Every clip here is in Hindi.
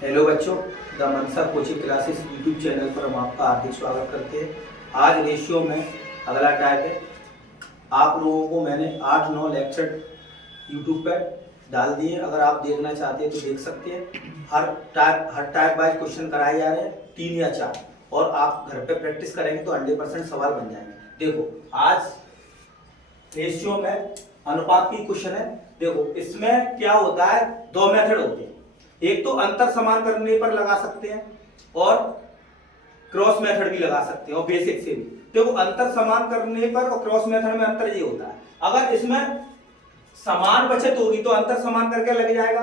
हेलो बच्चों, the Mansa coaching classes YouTube channel पर हम आपका हार्दिक स्वागत करते हैं। आज रेशियो में अगला टाइप है। आप लोगों को मैंने 8-9 लेक्चर यूट्यूब पर डाल दिए। अगर आप देखना चाहते हैं तो देख सकते हैं। हर टाइप वाइज क्वेश्चन कराए जा रहे हैं, 3 या 4, और आप घर पे प्रैक्टिस करेंगे तो 100% सवाल बन जाएंगे। देखो, आज रेशियो में अनुपात की क्वेश्चन है। देखो, इसमें क्या होता है, 2 मेथड होते हैं। एक तो अंतर समान करने पर लगा सकते हैं और क्रॉस मेथड भी लगा सकते हैं, और बेसिक से भी। देखो, अंतर समान करने पर और क्रॉस मेथड में अंतर ये होता है, अगर इसमें समान बचत होगी तो अंतर समान करके लग जाएगा।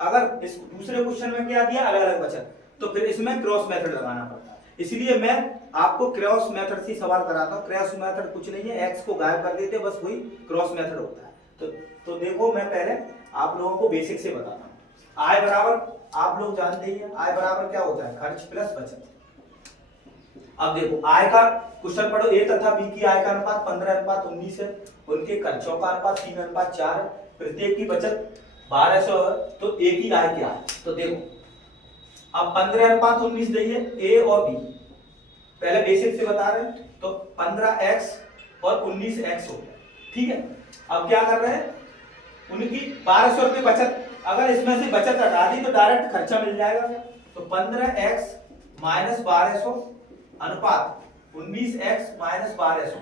अगर इस दूसरे क्वेश्चन में क्या दिया, अलग अलग बचत, तो फिर इसमें क्रॉस मेथड लगाना पड़ता है। इसलिए मैं आपको क्रॉस मेथड से सवाल कराता हूँ। क्रॉस मेथड कुछ नहीं है, एक्स को गायब कर देते, बस वही क्रॉस मेथड होता है। तो देखो, मैं पहले आप लोगों को बेसिक से बताता हूँ। आय बराबर, आप लोग जानते ही हैं, आय बराबर क्या होता है, खर्च प्लस बचत। अब देखो, आय का क्वेश्चन पढ़ो। ए तथा बी की आय का अनुपात 15:19 है। उनके खर्चों का अनुपात 3:4 है। प्रत्येक की बचत 1200 है। तो ए की आय क्या है, तो देखो, अब 15:19 दिए ए और बी। पहले बेसिक से बता रहे हैं, तो 15x और 19x हो गया। ठीक है, अब क्या कर रहे हैं, उनकी 1200 रुपये बचत। अगर इसमें से बचत हटा दी तो डायरेक्ट खर्चा मिल जाएगा। तो 15x माइनस 1200 अनुपात 19x माइनस 1200।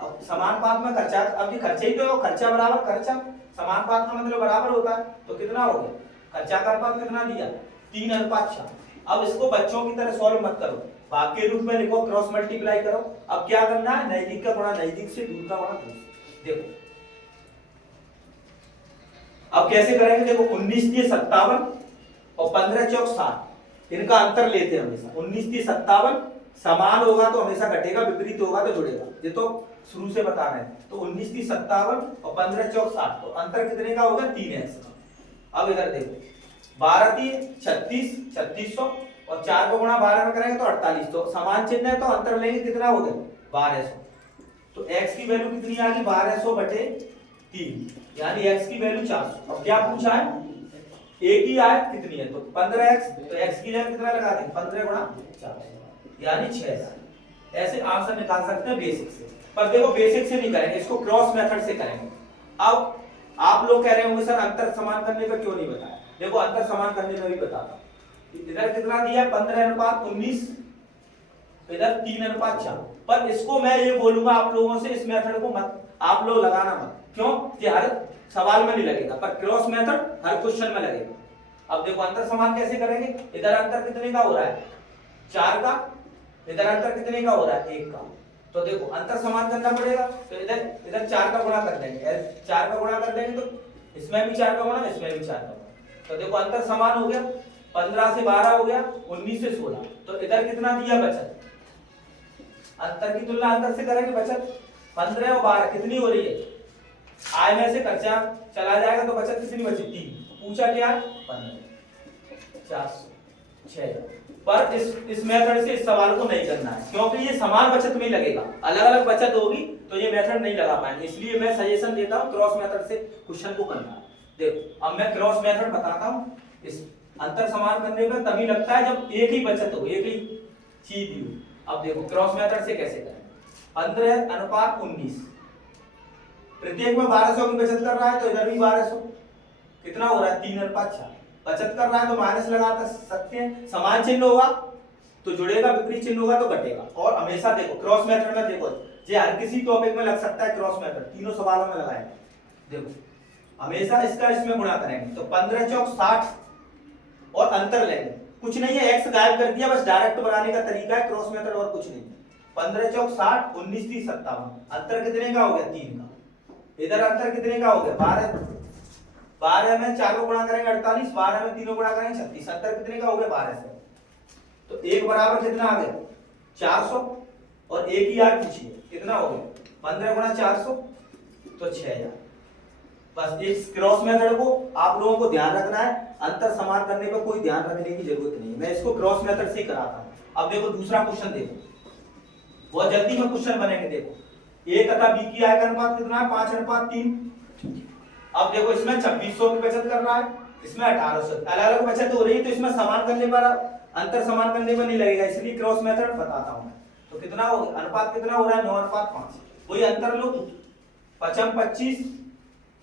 अब समानुपात में खर्चा, अब ये खर्चा ही तो है, खर्चा बराबर खर्चा। समानुपात का मतलब बराबर होता है, तो कितना हो गया, खर्चा का अनुपात कितना दिया, 3:4। अब इसको बच्चों की तरह सॉल्व मत करो, भाग के रूप में लिखो, क्रॉस मल्टीप्लाई करो। अब क्या करना है, नजदीक का गुणा नजदीक से, दूर का गुणा दूर से। देखो, अब कैसे करेंगे, देखो, 19×57 और 15×4 इनका अंतर लेते हैं हमेशा। 19×57 समान होगा तो हमेशा घटेगा, विपरीत होगा तो जुड़ेगा। ये तो शुरू से बता रहे हैं। तो 19×57 और 15×4 तो अंतर कितने का होगा, 3x का। अब इधर देखो, 12×3 = 3600 और 4 को गुणा 12 में करेंगे तो 48। तो समान चिन्ह है तो अंतर लेंगे, कितना हो गया, 1200। तो x की वैल्यू कितनी आ गई, 1200/3, यानी x की वैल्यू 400। अब क्या पूछा है, a की आय कितनी है, तो 15x, तो x की जगह कितना लगा देंगे, 15×400 यानी 6000। ऐसे आंसर निकाल सकते हैं बेसिक से। पर देखो, बेसिक से नहीं करेंगे, इसको क्रॉस मेथड से करेंगे। अब आप लोग कह रहे होंगे सर अंतर समान करने का क्यों नहीं बताया। देखो, अंतर समान करने में भी बताता हूं। इधर कितना दिया, 15:19, इधर 3:4। पर इसको मैं ये बोलूंगा आप लोगों से, इस मेथड को मत आप लोग लगाना मत। क्यों कि हर सवाल में नहीं लगेगा, पर क्रॉस मेथड हर क्वेश्चन में लगेगा। अब देखो, अंतर समान कैसे करेंगे, इधर अंतर कितने का हो रहा है, 4 का, इधर अंतर कितने का हो रहा है, 1 का। तो देखो, अंतर समान करना पड़ेगा, तो इधर 4 का गुणा कर देंगे। 4 का गुणा कर देंगे तो इसमें भी 4 का गुणा, इसमें भी 4 का गुणा। तो देखो, अंतर समान हो गया, 15 से 12 हो गया, 19 से 16। तो इधर कितना दिया, बचत। अंतर की तुलना अंतर से करेंगे, बचत 15 और 12 कितनी हो रही है, आय में से खर्चा चला जाएगा तो बचत कितनी बची, 3। पूछा क्या, 15, 400, 6। पर इस मेथड से इस सवाल को नहीं करना है, क्योंकि ये समान बचत में लगेगा। अलग अलग बचत होगी तो ये मेथड नहीं लगा पाएंगे। इसलिए मैं सजेशन देता हूं क्रॉस मेथड से क्वेश्चन को करना। देखो, अब मैं क्रॉस मेथड बताता हूं। इस अंतर समान करने में तभी लगता है जब एक ही बचत हो, एक ही चीज दी हो। अब देखो, क्रॉस मेथड से कैसे करें, 15:19, प्रत्येक में 1200 की बचत कर रहा है तो इधर भी 1200, कितना हो रहा है, 3:4। बचत कर रहा है तो माइनस लगा सकते हैं। समान चिन्ह होगा तो जुड़ेगा, विपरीत चिन्ह होगा तो घटेगा। और हमेशा देखो, क्रॉस मेथड में देखो, ये हर किसी टॉपिक में लग सकता है क्रॉस मेथड, तीनों सवालों में लगाएंगे। देखो, हमेशा इसका इसमें गुणा करेंगे, तो 15×4 = 60 और अंतर लेंगे। कुछ नहीं है, एक्स गायब कर दिया, बस डायरेक्ट बनाने का तरीका है क्रॉस मेथड, और कुछ नहीं। 15×4 = 19×57, अंतर कितने का हो गया, 3 का। इधर अंतर कितने का हो गया, 12 में 4 को गुणा करेंगे 48, 12 में 3 को गुणा करेंगे 36, अंतर कितने का हो गया, 12 से। तो 1 बराबर कितना आ गया, 400, और एक ही यार पूछिए कितना हो गया, 15×400 तो 6000। बस इस क्रॉस मेथड को आप लोगों को ध्यान रखना है, अंतर समान करने पर कोई ध्यान रखने की जरूरत नहीं है। मैं इसको क्रॉस मेथड से ही कराता हूं। अब देखो, दूसरा क्वेश्चन देखो, बहुत जल्दी में क्वेश्चन बनेंगे। देखो, ए तथा बी की आय का अनुपात कितना है, 5:3। अब देखो, इसमें 2600 की बचत कर रहा है, इसमें 1800 अलग अलग बचत हो रही है, तो इसमें समान करने पर अंतर समान करने पर नहीं लगेगा, इसलिए क्रॉस मेथड बताता हूं मैं। तो कितना हो अनुपात कितना हो रहा है 9:5। वही अंतर लो 55 25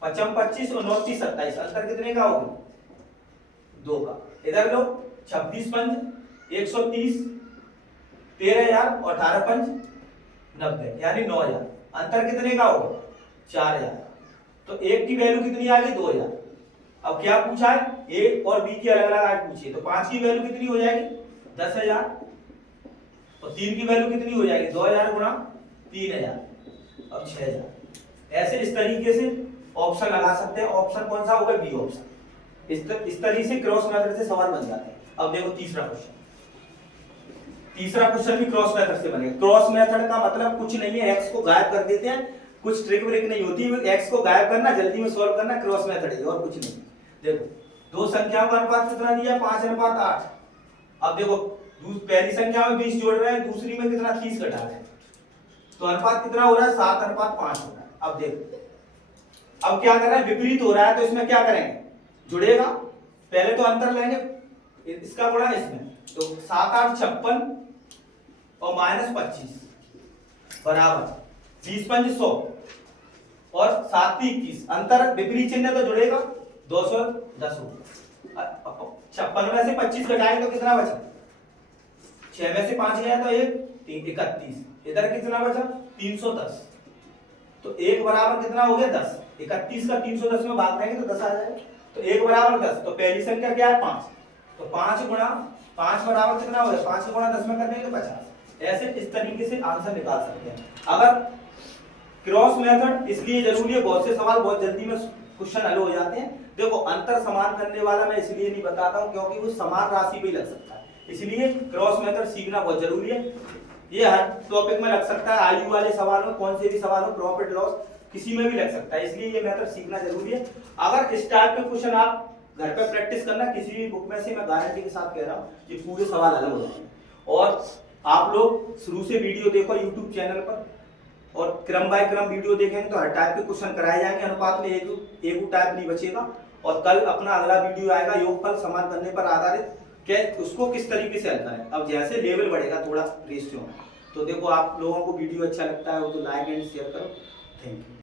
55 25 और 9 30 27 अंतर कितने का होगा 2 का। इधर लो 26 पंज 130 13,000 और 18 पंज 90 यानी 9,000 अंतर कितने का होगा 4,000। तो एक की वैल्यू कितनी आ गई 2,000। अब क्या पूछा है ए और बी की अलग अलग आज पूछिए, तो 5 की वैल्यू कितनी हो जाएगी 10,000 और 3 की वैल्यू कितनी हो जाएगी 2,000 गुणा 3,000 अब 6,000। ऐसे इस तरीके से ऑप्शन लगा सकते हैं। ऑप्शन कौन सा होगा बी ऑप्शन। इस तरीके से क्रॉस मेथड से सवाल बन जाते हैं। अब देखो तीसरा क्वेश्चन, तीसरा क्वेश्चन भी क्रॉस मेथड से बनेगा। क्रॉस मेथड का मतलब कुछ नहीं है, एक्स को गायब कर देते हैं, कुछ ट्रिक व्रिक नहीं होती, एक्स को गायब करना जल्दी में सॉल्व करना क्रॉस मेथड है और कुछ नहीं। देखो दो संख्याओं का अनुपात कितना दिया 5:8। अब देखो पहली संख्या में 20 जोड़ रहे हैं, दूसरी में कितना 30 घटा रहे हैं, तो अनुपात कितना हो रहा है 7:5 हो रहा है। अब देखो अब क्या कर रहे हैं विपरीत हो रहा है, तो इसमें क्या करेंगे जुड़ेगा, पहले तो अंतर लेंगे इसका गुणा इसमें, तो 7 8 56 और -25 बराबर 20 पंज 100 और 7 21 अंतर विपरीत चिन्ह तो जुड़ेगा 210 होगा। 56 में से 25 घटाएंगे तो कितना बचा 6 में से 5 गया तो 1 31 इधर कितना बचा 310। तो 1 बराबर कितना हो गया 10। 31 का 310 में भाग देंगे तो 10 आ जाएगा, तो 1 बराबर 10। तो पहली संख्या क्या है 5, तो 5 गुणा 5 बराबर कितना हो गया 5 गुणा 10 में कर देंगे तो 50। ऐसे इस तरीके से आंसर निकाल सकते हैं। अगर क्रॉस मेथड इसलिए जरूरी है, बहुत से सवाल बहुत जल्दी में क्वेश्चन हल हो जाते हैं। देखो अंतर समान करने वाला मैं इसलिए नहीं बताता हूं क्योंकि वो समान राशि पे ही लग सकता है, इसलिए क्रॉस मेथड सीखना बहुत जरूरी है। ये हर टॉपिक में लग सकता है, आयु वाले सवाल में कौन से भी सवाल हो, प्रॉफिट लॉस किसी में भी लग सकता है, इसलिए ये मेथड सीखना जरूरी है। अगर इस टाइप के क्वेश्चन आप घर पे प्रैक्टिस करना, किसी भी बुक में से मैं गारंटी के साथ कह रहा हूँ कि पूरे सवाल अलग हो जाएंगे। और आप लोग शुरू से वीडियो देखो यूट्यूब चैनल पर, और क्रम बाय क्रम वीडियो देखेंगे तो हर टाइप के क्वेश्चन कराए जाएंगे, अनुपात में एक टाइप नहीं बचेगा। और कल अपना अगला वीडियो आएगा योगफल समान करने पर आधारित, उसको किस तरीके से हल करें। अब जैसे लेवल बढ़ेगा थोड़ा रेशियो में, तो देखो आप लोगों को वीडियो अच्छा लगता है तो लाइक एंड शेयर करो। Thank you.